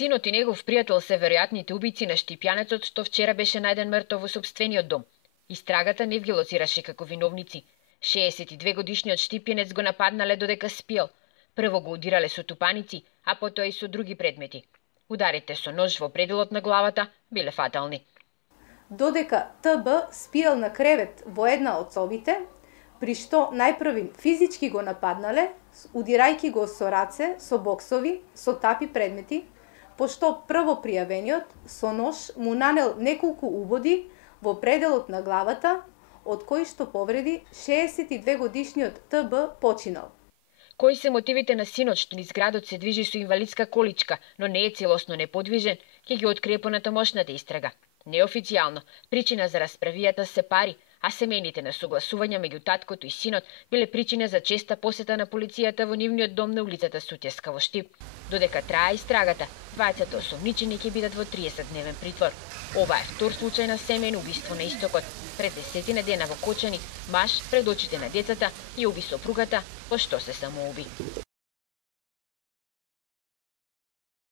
Синот и негов пријател се веројатните убици на Штипјанецот што вчера беше најден мртов во сопствениот дом. Истрагата не ги лоцираше како виновници. 62 годишниот Штипјанец го нападнале додека спиел. Прво го удирале со тупаници, а потоа и со други предмети. Ударите со нож во пределот на главата биле фатални. Додека ТБ спиел на кревет во една од собите, при што најпрвин физички го нападнале, удирајќи го со раце, со боксови, со тапи предмети, пошто прво пријавениот со нож му нанел неколку убоди во пределот на главата, од кои што повреди 62 годишниот ТБ починал. Кои се мотивите на синот што низ градот се движи со инвалидска количка, но не е целосно неподвижен, ќе ги открие понатамошната истрага. Неофицијално, причина за расправијата се пари, а семејните несогласувања меѓу таткото и синот биле причина за честа посета на полицијата во нивниот дом на улицата Сутјеска во Штип. Додека трае истрагата, двајцата осомничени ќе бидат во 30-дневен притвор. Ова е втор случај на семејно убиство на истокот. Пред 10 дена во Кочани, маж пред очите на децата ја уби сопругата, пошто се самоуби.